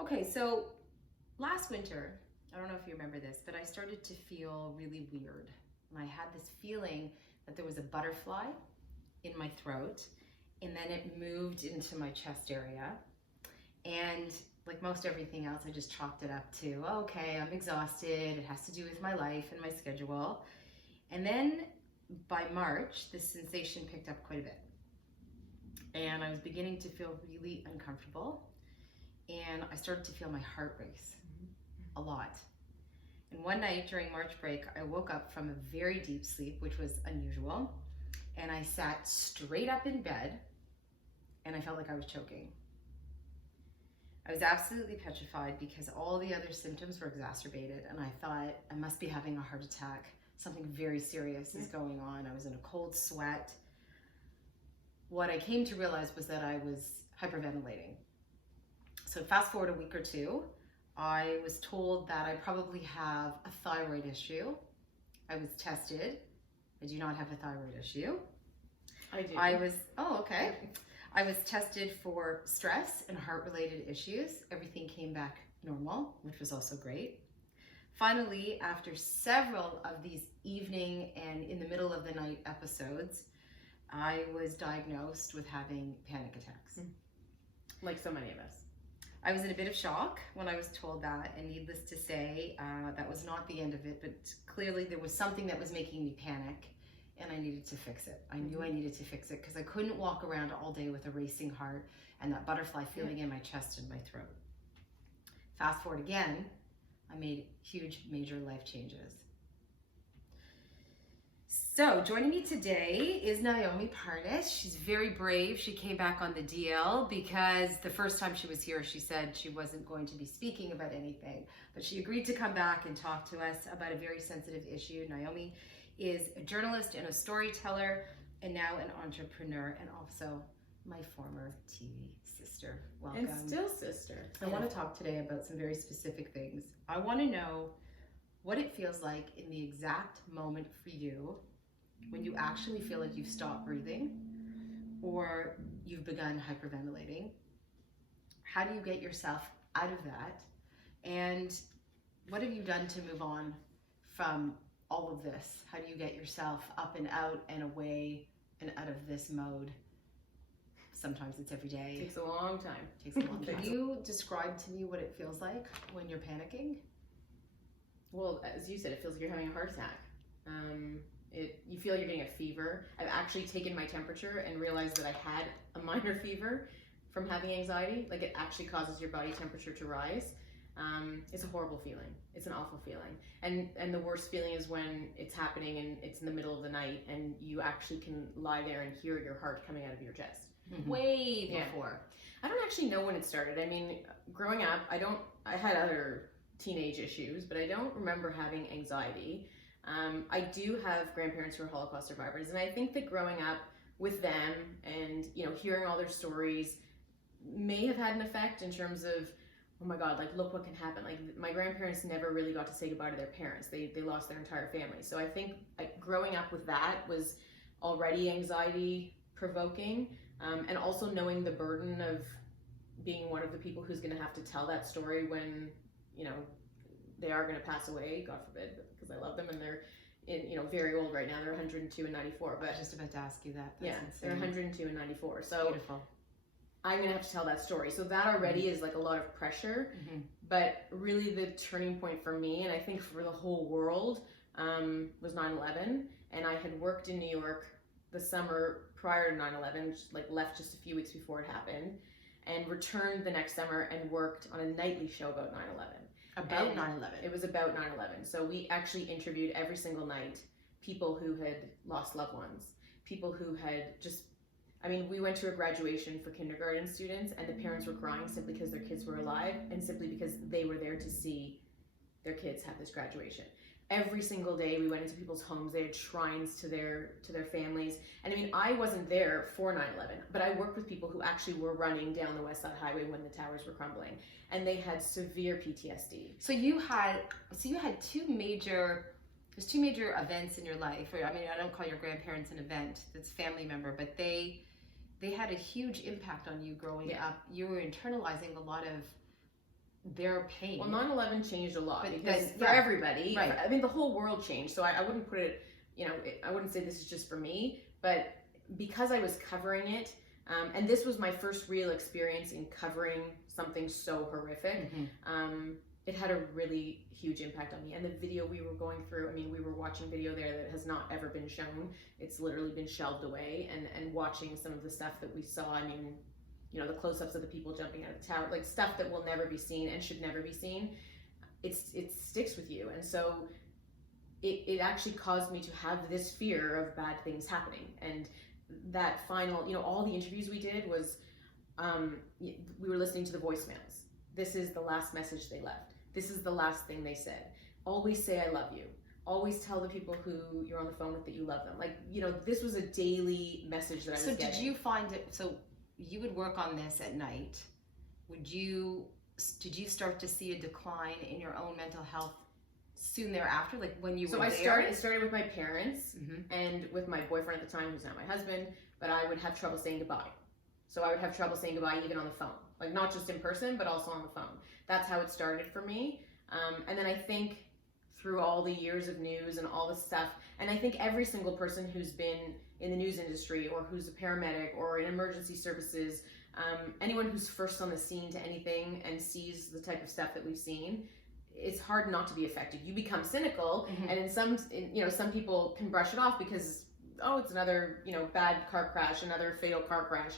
Okay, so last winter, I don't know if you remember this, but I started to feel really weird. And I had this feeling that there was a butterfly in my throat, and then it moved into my chest area. And like most everything else, I just chalked it up to, oh, okay, I'm exhausted. It has to do with my life and my schedule. And then by March, this sensation picked up quite a bit. And I was beginning to feel really uncomfortable. And I started to feel my heart race a lot. And one night during March break, I woke up from a very deep sleep, which was unusual. And I sat straight up in bed and I felt like I was choking. I was absolutely petrified because all the other symptoms were exacerbated, and I thought I must be having a heart attack. Something very serious is going on. I was in a cold sweat. What I came to realize was that I was hyperventilating. So fast forward a week or two, I was told that I probably have a thyroid issue. I was tested. I do not have a thyroid issue. I do. Okay. I was tested for stress and heart-related issues. Everything came back normal, which was also great. Finally, after several of these evening and in the middle of the night episodes, I was diagnosed with having panic attacks. Like so many of us. I was in a bit of shock when I was told that, and needless to say, that was not the end of it, but clearly there was something that was making me panic, and I needed to fix it. I knew I needed to fix it because I couldn't walk around all day with a racing heart and that butterfly feeling in my chest and my throat. Fast forward again, I made huge, major life changes. So joining me today is Naomi Partes. She's very brave. She came back on the DL because the first time she was here, she said she wasn't going to be speaking about anything, but she agreed to come back and talk to us about a very sensitive issue. Naomi is a journalist and a storyteller, and now an entrepreneur, and also my former TV sister. Welcome. And still sister. I want to talk today about some very specific things. I want to know what it feels like in the exact moment for you when you actually feel like you've stopped breathing or you've begun hyperventilating. How do you get yourself out of that? And what have you done to move on from all of this? How do you get yourself up and out and away and out of this mode? Sometimes it's every day. Takes a long time. Can you describe to me what it feels like when you're panicking? Well, as you said, it feels like you're having a heart attack. You feel like you're getting a fever. I've actually taken my temperature and realized that I had a minor fever from having anxiety. Like, it actually causes your body temperature to rise. It's a horrible feeling. It's an awful feeling. And the worst feeling is when it's happening and it's in the middle of the night and you actually can lie there and hear your heart coming out of your chest. Way before. I don't actually know when it started. I mean, growing up, I had other teenage issues, but I don't remember having anxiety. I do have grandparents who are Holocaust survivors, and I think that growing up with them and, hearing all their stories may have had an effect in terms of, oh my God, like, look what can happen. Like, my grandparents never really got to say goodbye to their parents. They lost their entire family. So I think growing up with that was already anxiety provoking. And also knowing the burden of being one of the people who's going to have to tell that story when, they are going to pass away, God forbid, because I love them and they're very old right now. They're 102 and 94. But I was just about to ask you that. That's insane. They're 102 and 94. So beautiful. I'm going to have to tell that story. So that already is like a lot of pressure. But really the turning point for me, and I think for the whole world, was 9/11. And I had worked in New York the summer prior to 9/11, left just a few weeks before it happened, and returned the next summer and worked on a nightly show about 9/11. About 9/11. It was about 9/11. So we actually interviewed every single night people who had lost loved ones, people who had we went to a graduation for kindergarten students, and the parents were crying simply because their kids were alive and simply because they were there to see their kids have this graduation. Every single day we went into people's homes. They had shrines to their families. And I wasn't there for 9/11, but I worked with people who actually were running down the West Side Highway when the towers were crumbling, and they had severe PTSD. So you had two major events in your life. I don't call your grandparents an event, that's family member, but they had a huge impact on you growing up. You were internalizing a lot of their pain. Well, 9/11 changed a lot, But because for yeah. everybody, Right. I mean, the whole world changed. So I wouldn't put it, I wouldn't say this is just for me, but because I was covering it, and this was my first real experience in covering something so horrific, it had a really huge impact on me. And the video we were going through, I mean, we were watching video there that has not ever been shown. It's literally been shelved away, and watching some of the stuff that we saw, I mean, the close-ups of the people jumping out of the tower, like stuff that will never be seen and should never be seen, it sticks with you. And so it actually caused me to have this fear of bad things happening. And that final, all the interviews we did was, we were listening to the voicemails. This is the last message they left. This is the last thing they said. Always say I love you. Always tell the people who you're on the phone with that you love them. Like, this was a daily message that I was getting. So did you find it, so you would work on this at night. Did you start to see a decline in your own mental health soon thereafter, like when you were there? It started with my parents and with my boyfriend at the time, who's now my husband, but I would have trouble saying goodbye. So I would have trouble saying goodbye even on the phone, like not just in person, but also on the phone. That's how it started for me. And then I think through all the years of news and all this stuff, and I think every single person who's been in the news industry, or who's a paramedic, or in emergency services, anyone who's first on the scene to anything and sees the type of stuff that we've seen, it's hard not to be affected. You become cynical, and some people can brush it off because, oh, it's another, bad car crash, another fatal car crash.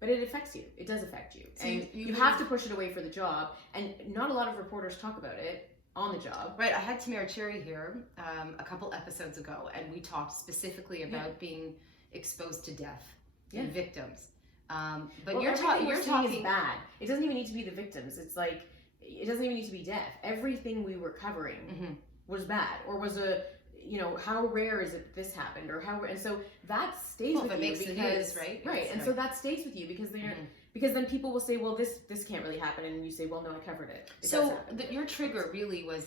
But it affects you. It does affect you. So and you have to push it away for the job. And not a lot of reporters talk about it on the job. Right. I had Tamara Cherry here a couple episodes ago, and we talked specifically about being exposed to death and victims. But you're talking is bad. It doesn't even need to be the victims. It's like, it doesn't even need to be death. Everything we were covering was bad, or was how rare is it this happened, or how, and so that stays with you because, right, and so that stays with you because because then people will say, well, this can't really happen, and you say, well, no, I covered it. So your trigger really was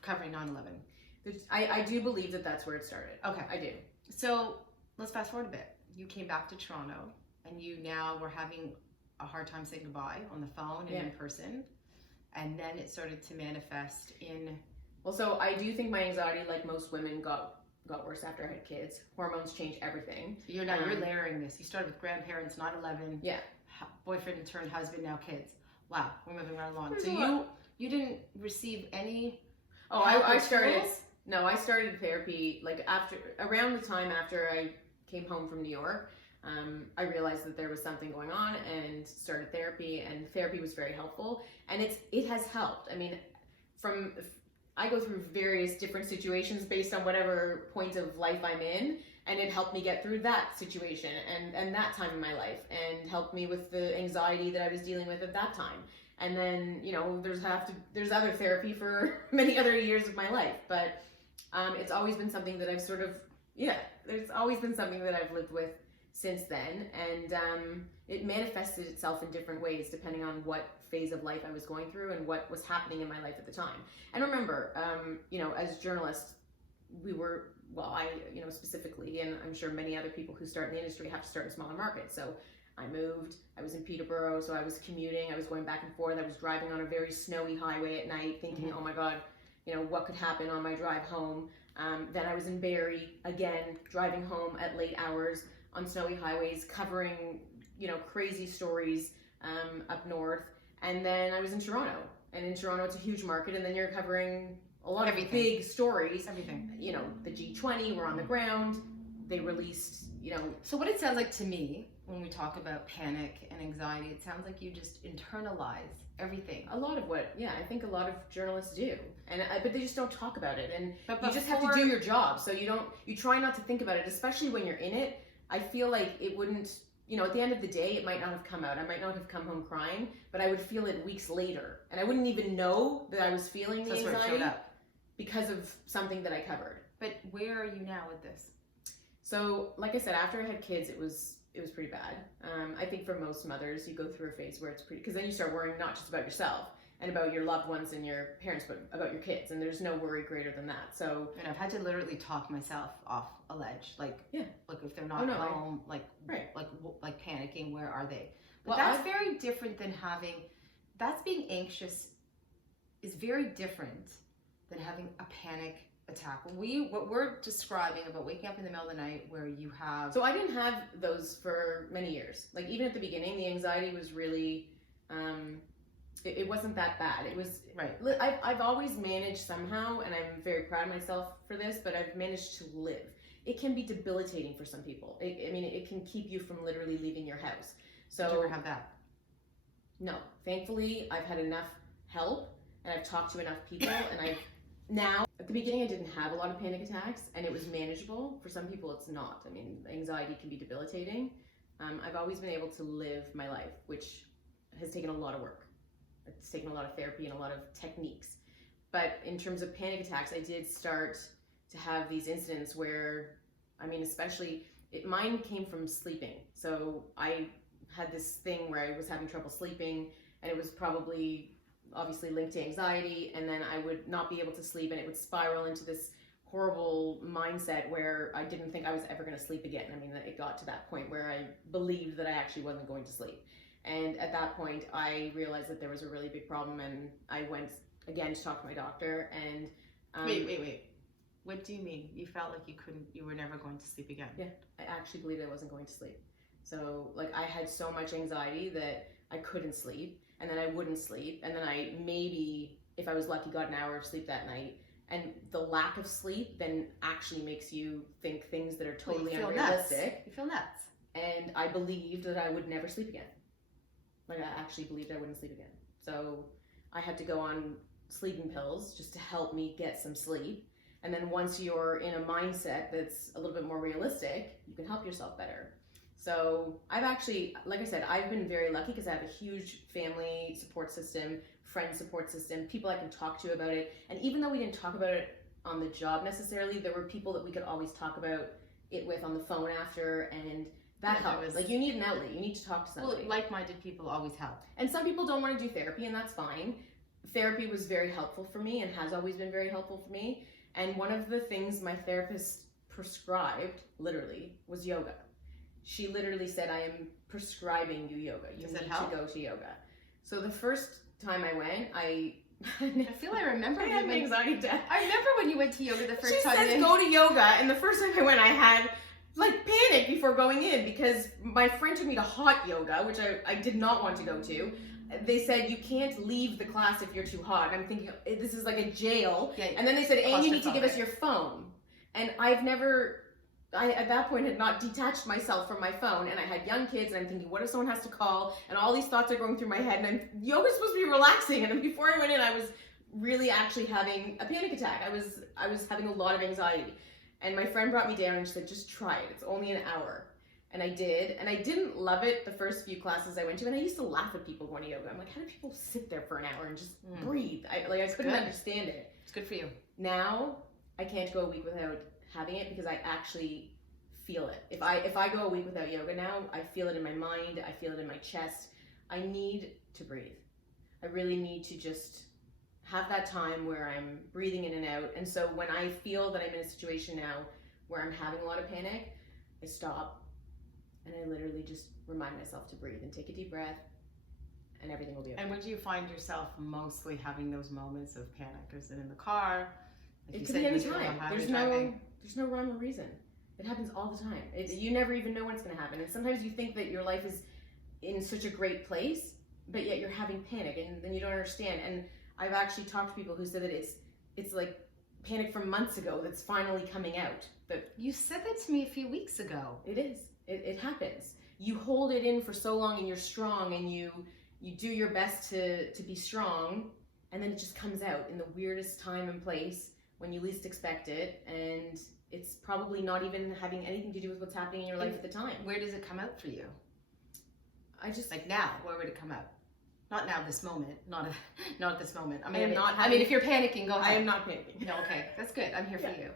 covering 9/11. I do believe that that's where it started. Okay, I do. So let's fast forward a bit. You came back to Toronto, and you now were having a hard time saying goodbye on the phone and in person, and then it started to manifest in. Well, so I do think my anxiety, like most women, got worse after I had kids. Hormones change everything. You're layering this. You started with grandparents, 9/11. Yeah. Boyfriend turned husband, now kids. Wow, we're moving right along. So you didn't receive any. Oh, I started. No, I started therapy like around the time after I came home from New York. I realized that there was something going on and started therapy, and therapy was very helpful, and it has helped. I mean, I go through various different situations based on whatever point of life I'm in, and it helped me get through that situation and that time in my life, and helped me with the anxiety that I was dealing with at that time. And then, there's other therapy for many other years of my life, but it's always been something that I've there's always been something that I've lived with since then, and it manifested itself in different ways depending on what phase of life I was going through and what was happening in my life at the time. And remember, as journalists, I specifically, and I'm sure many other people who start in the industry have to start in smaller markets. So I moved, I was in Peterborough, so I was commuting, I was going back and forth, I was driving on a very snowy highway at night thinking, oh my God, what could happen on my drive home. Then I was in Barrie, again, driving home at late hours on snowy highways, covering, crazy stories up north. And then I was in Toronto, and in Toronto it's a huge market, and then you're covering a lot of big stories. Everything. The G20 were on the ground. They released, So what it sounds like to me when we talk about panic and anxiety, it sounds like you just internalize everything. A lot of I think a lot of journalists do, but they just don't talk about it, and you just have to before- do your job. So you try not to think about it, especially when you're in it. I feel like it wouldn't, at the end of the day, it might not have come out. I might not have come home crying, but I would feel it weeks later, and I wouldn't even know that I was feeling the anxiety because of something that I covered. But where are you now with this? So, like I said, after I had kids, it was pretty bad. I think for most mothers, you go through a phase where it's pretty, because then you start worrying not just about yourself and about your loved ones and your parents, but about your kids, and there's no worry greater than that. So, and I've had to literally talk myself off a ledge, like if they're not home, like panicking, where are they? But that's very different than having. that's being anxious is very different than having a panic attack. What we're describing about waking up in the middle of the night where you have... So I didn't have those for many years. Like even at the beginning, the anxiety was really, it wasn't that bad. It was, right. I've always managed somehow, and I'm very proud of myself for this, but I've managed to live. It can be debilitating for some people. It can keep you from literally leaving your house. So did you ever have that? No. Thankfully, I've had enough help, and I've talked to enough people, and now, at the beginning I didn't have a lot of panic attacks, and it was manageable. For some people it's not. I mean, anxiety can be debilitating. I've always been able to live my life, which has taken a lot of work. It's taken a lot of therapy and a lot of techniques. But in terms of panic attacks, I did start to have these incidents where, especially, mine came from sleeping. So I had this thing where I was having trouble sleeping, and it was probably obviously linked to anxiety, and then I would not be able to sleep, and it would spiral into this horrible mindset where I didn't think I was ever going to sleep again. It got to that point where I believed that I actually wasn't going to sleep. And at that point, I realized that there was a really big problem, and I went again to talk to my doctor. And Wait. What do you mean? You felt like you were never going to sleep again? Yeah, I actually believed I wasn't going to sleep. So I had so much anxiety that I couldn't sleep, and then I wouldn't sleep, and then I maybe, if I was lucky, got an hour of sleep that night. And the lack of sleep then actually makes you think things that are totally unrealistic. You feel nuts. And I believed that I would never sleep again. I actually believed I wouldn't sleep again. So I had to go on sleeping pills just to help me get some sleep. And then once you're in a mindset that's a little bit more realistic, you can help yourself better. So I've actually, like I said, I've been very lucky because I have a huge family support system, friend support system, people I can talk to about it. And even though we didn't talk about it on the job necessarily, there were people that we could always talk about it with on the phone after, and that helps. You need an outlet. You need to talk to somebody. Well, like-minded people always help. And some people don't want to do therapy, and that's fine. Therapy was very helpful for me and has always been very helpful for me. And one of the things my therapist prescribed, literally, was yoga. She literally said, I am prescribing you yoga. You need to go to yoga. So the first time I went, I feel I remember I had an anxiety attack. I remember when you went to yoga the first time. She says go to yoga, and the first time I went, I had panic before going in because my friend took me to hot yoga, which I did not want to go to. They said you can't leave the class if you're too hot. And I'm thinking this is like a jail. Yeah, and then they said, and you need to give us your phone. And I at that point had not detached myself from my phone, and I had young kids, and I'm thinking, what if someone has to call? And all these thoughts are going through my head, and yoga's supposed to be relaxing. And then before I went in, I was really actually having a panic attack. I was having a lot of anxiety. And my friend brought me down and she said, just try it. It's only an hour. And I did. And I didn't love it the first few classes I went to. And I used to laugh at people going to yoga. I'm like, how do people sit there for an hour and just breathe? I couldn't understand it. It's good for you. Now, I can't go a week without having it because I actually feel it. If I go a week without yoga now, I feel it in my mind. I feel it in my chest. I need to breathe. I really need to just have that time where I'm breathing in and out. And so when I feel that I'm in a situation now where I'm having a lot of panic, I stop and I literally just remind myself to breathe and take a deep breath, and everything will be okay. And would you find yourself mostly having those moments of panic? Is it in the car? It could be any time. There's no rhyme or reason. It happens all the time. You never even know when it's going to happen. And sometimes you think that your life is in such a great place, but yet you're having panic, and then you don't understand. And I've actually talked to people who said that it's like panic from months ago that's finally coming out. But you said that to me a few weeks ago. It is. It happens. You hold it in for so long, and you're strong, and you do your best to be strong, and then it just comes out in the weirdest time and place when you least expect it, and it's probably not even having anything to do with what's happening in your life at the time. Where does it come out for you? I just now. Where would it come out? Not now, this moment. Not at this moment. If you're panicking, go ahead. I am not panicking. No, okay, that's good. I'm here for you.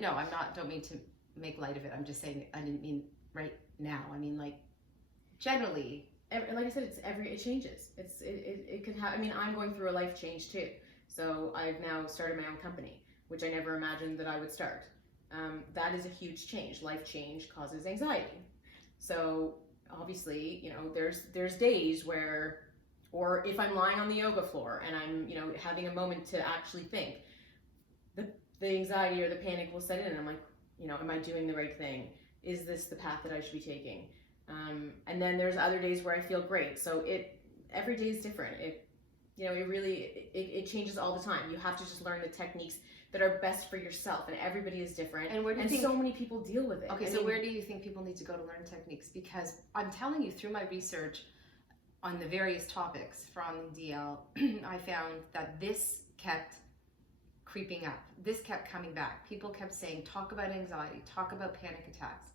No, I'm not. Don't mean to make light of it. I'm just saying. I didn't mean right now. I mean generally. Like I said, it changes. It could have. I'm going through a life change too. So I've now started my own company, which I never imagined that I would start. That is a huge change. Life change causes anxiety. So obviously, there's days where Or if I'm lying on the yoga floor and I'm, having a moment to actually think, the anxiety or the panic will set in, and I'm like, am I doing the right thing? Is this the path that I should be taking? And then there's other days where I feel great. So every day is different. It changes all the time. You have to just learn the techniques that are best for yourself, and everybody is different. And where do you think so many people deal with it? Okay, where do you think people need to go to learn techniques? Because I'm telling you, through my research on the various topics from DL, I found that this kept creeping up. This kept coming back. People kept saying, talk about anxiety, talk about panic attacks.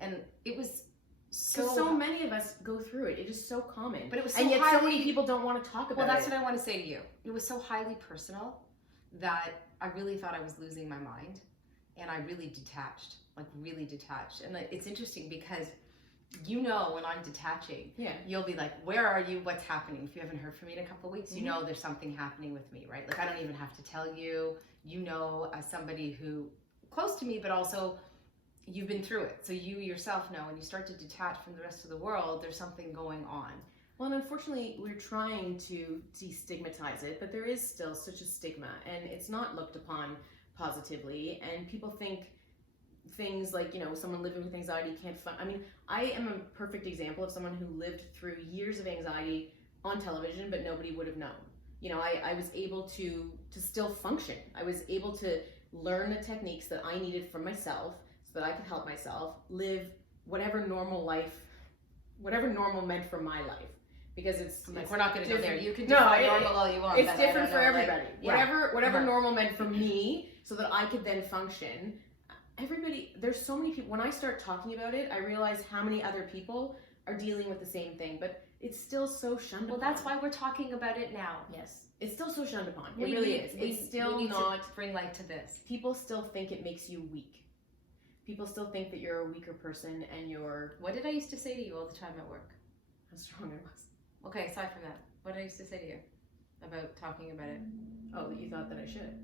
And it was so many of us go through it. It is so common. But it was so and yet so many people don't want to talk about it. Well, that's what I want to say to you. It was so highly personal that I really thought I was losing my mind, and I really detached, really detached. And it's interesting because when I'm detaching, you'll be like, where are you? What's happening? If you haven't heard from me in a couple of weeks, there's something happening with me, right? Like, I don't even have to tell you, as somebody who close to me, but also you've been through it. So you yourself know, when you start to detach from the rest of the world, there's something going on. Well, and unfortunately, we're trying to destigmatize it, but there is still such a stigma, and it's not looked upon positively, and people think things like, someone living with anxiety can't I mean, I am a perfect example of someone who lived through years of anxiety on television, but nobody would have known. I was able to still function. I was able to learn the techniques that I needed for myself so that I could help myself live whatever normal meant for my life. Because it's we're not going to go there. You can define normal all you want. It's different for everybody. Whatever normal meant for Mm-hmm. me, so that I could then function. There's so many people. When I start talking about it, I realize how many other people are dealing with the same thing, but it's still so shunned upon. Well, that's why we're talking about it now. Yes. It's still so shunned upon. It really is. It's still not. To bring light to this. People still think it makes you weak. People still think that you're a weaker person and you're. What did I used to say to you all the time at work? How strong I was. Okay, aside from that, what did I used to say to you about talking about it? Oh, that you thought that I should.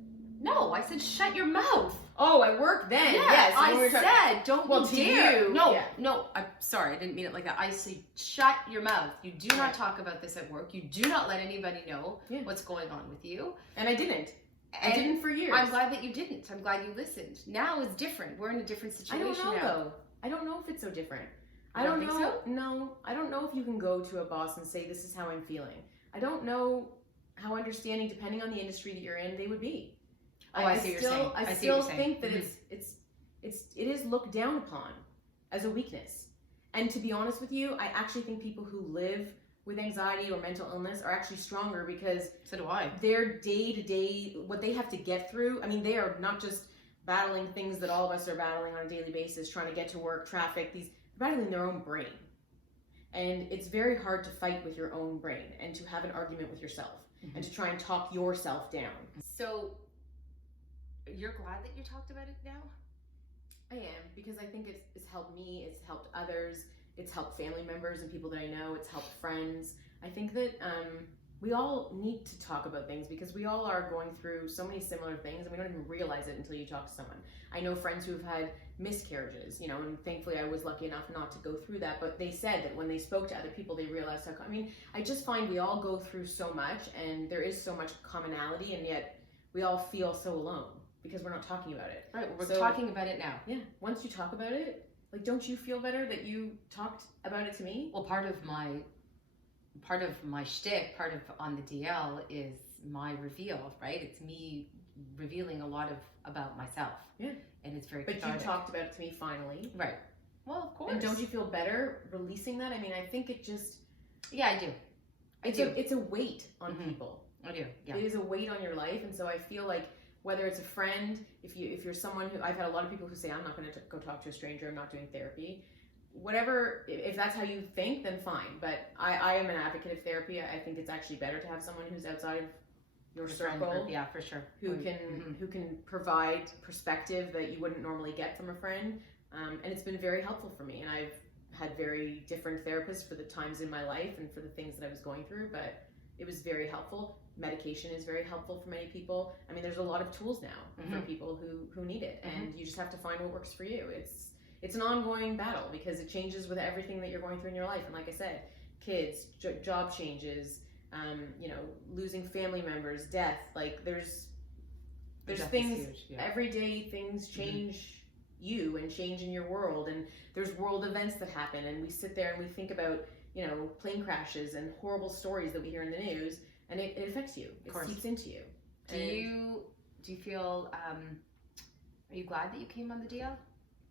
No, I said shut your mouth. Oh, at work then. Yeah, yes. I said don't dare. You. No, I'm sorry, I didn't mean it like that. I said shut your mouth. You do not talk about this at work. You do not let anybody know what's going on with you. And I didn't. I didn't for years. I'm glad that you didn't. I'm glad you listened. Now it's different. We're in a different situation. I don't know though. I don't know if it's so different. I don't know. So? No, I don't know if you can go to a boss and say, this is how I'm feeling. I don't know how understanding, depending on the industry that you're in, they would be. Oh, I see what you're saying. I still think that it is looked down upon as a weakness. And to be honest with you, I actually think people who live with anxiety or mental illness are actually stronger, because so do I. Their day-to-day, what they have to get through, I mean, they are not just battling things that all of us are battling on a daily basis, trying to get to work, traffic, they're battling their own brain. And it's very hard to fight with your own brain and to have an argument with yourself and to try and talk yourself down. So you're glad that you talked about it now? I am, because I think it's helped me, it's helped others, it's helped family members and people that I know, it's helped friends. I think that we all need to talk about things, because we all are going through so many similar things, and we don't even realize it until you talk to someone. I know friends who've had miscarriages, and thankfully I was lucky enough not to go through that, but they said that when they spoke to other people, they realized how, I just find we all go through so much, and there is so much commonality, and yet we all feel so alone, because we're not talking about it. Right, well, we're talking about it now. Yeah, once you talk about it, don't you feel better that you talked about it to me? Well, part of my shtick, part of on the DL is my reveal, right? It's me revealing a lot about myself. Yeah. And it's very cathartic. But you talked about it to me finally. Right. Well, of course. And don't you feel better releasing that? I think it just... Yeah, I do. It's a weight on people. I do, yeah. It is a weight on your life, and so I feel like whether it's a friend, if you're someone who... I've had a lot of people who say, I'm not going to go talk to a stranger, I'm not doing therapy. Whatever, if that's how you think, then fine. But I am an advocate of therapy. I think it's actually better to have someone who's outside of your circle. Yeah, for sure. Who can provide perspective that you wouldn't normally get from a friend. And it's been very helpful for me. And I've had very different therapists for the times in my life and for the things that I was going through, but it was very helpful. Medication is very helpful for many people. There's a lot of tools now for people who need it. And you just have to find what works for you. It's an ongoing battle, because it changes with everything that you're going through in your life. And like I said, kids, job changes, you know, losing family members, death. Like there's Death things is huge, yeah. every day. Things change you and change in your world, and there's world events that happen, and we sit there and we think about, you know, plane crashes and horrible stories that we hear in the news, and it affects you. It seeps into you. Do you feel? Are you glad that you came on the DL?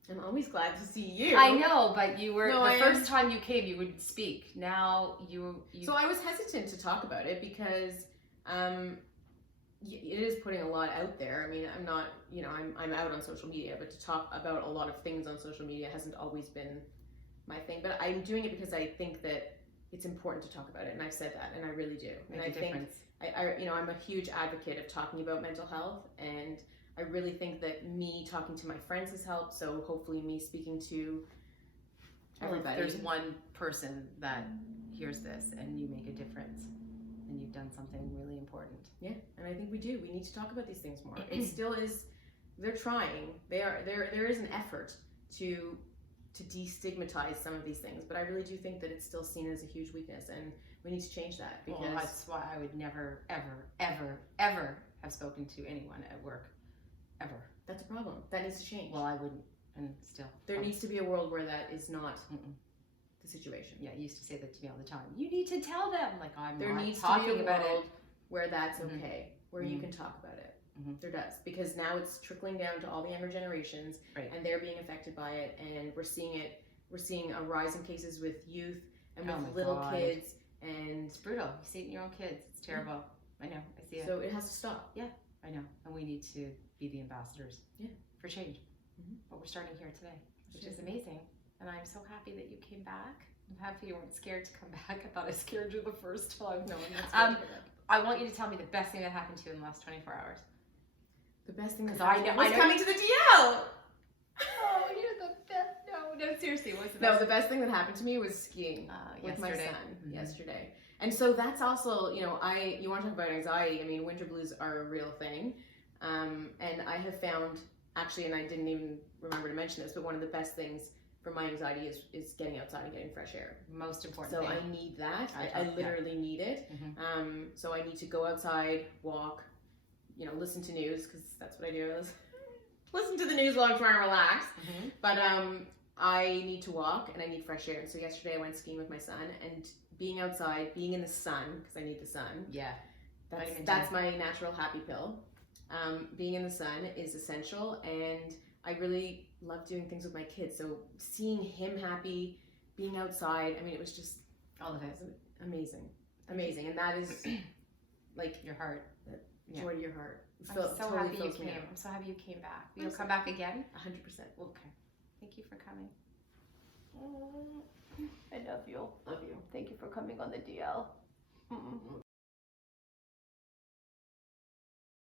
I'm always glad to see you. I know, but you were first time you came, you would speak. Now you. So I was hesitant to talk about it because it is putting a lot out there. I mean, I'm not, you know, I'm out on social media, but to talk about a lot of things on social media hasn't always been my thing. But I'm doing it because I think that it's important to talk about it, and I've said that, and I really do. Make and a I difference. think you know, I'm a huge advocate of talking about mental health, and I really think that me talking to my friends has helped. So hopefully, me speaking to everybody. There's one person that hears this, and you make a difference, and you've done something really important. Yeah, and I think we do. We need to talk about these things more. It still is. They're trying. There is an effort to destigmatize some of these things, but I really do think that it's still seen as a huge weakness, and we need to change that. Because that's why I would never, ever, ever, ever have spoken to anyone at work, ever. That's a problem. That needs to change. Well, I wouldn't, and still. There needs to be a world where that is not the situation. Yeah, you used to say that to me all the time. You need to tell them. Like, there not needs talking to be a about world it. where that's okay, where you can talk about it. There does, because now it's trickling down to all the younger generations, and they're being affected by it, and we're seeing it. We're seeing a rise in cases with youth and with little kids, and it's brutal. You see it in your own kids. It's terrible. I know. I see it. So it has to stop. Yeah, I know. And we need to be the ambassadors. For change. But we're starting here today, which is amazing. And I'm so happy that you came back. I'm happy you weren't scared to come back. I thought I scared you the first time. No, I'm not scared to come back. I want you to tell me the best thing that happened to you in the last 24 hours. The best thing that happened was coming to the DL. Oh, you're the best. No, seriously. What's the best? No, the best thing that happened to me was skiing with my son yesterday. And so that's also, you know, you want to talk about anxiety. I mean, winter blues are a real thing. And I have found, actually, and I didn't even remember to mention this, but one of the best things for my anxiety is getting outside and getting fresh air. Most important thing. So I need that. I literally need it. So I need to go outside, walk, you know, listen to news, because that's what I do. Listen to the news while I'm trying to relax. But I need to walk, and I need fresh air. And so yesterday I went skiing with my son, and being outside, being in the sun, because I need the sun. Yeah. That's my natural happy pill. Being in the sun is essential, and I really love doing things with my kids. So seeing him happy, being outside, I mean, it was just all of it. Amazing. And that is like your heart. Joy to your heart. I'm so happy you came. I'm so happy you came back. You'll come back again? 100%. Okay. Thank you for coming. I love you. Love you. Thank you for coming on the DL.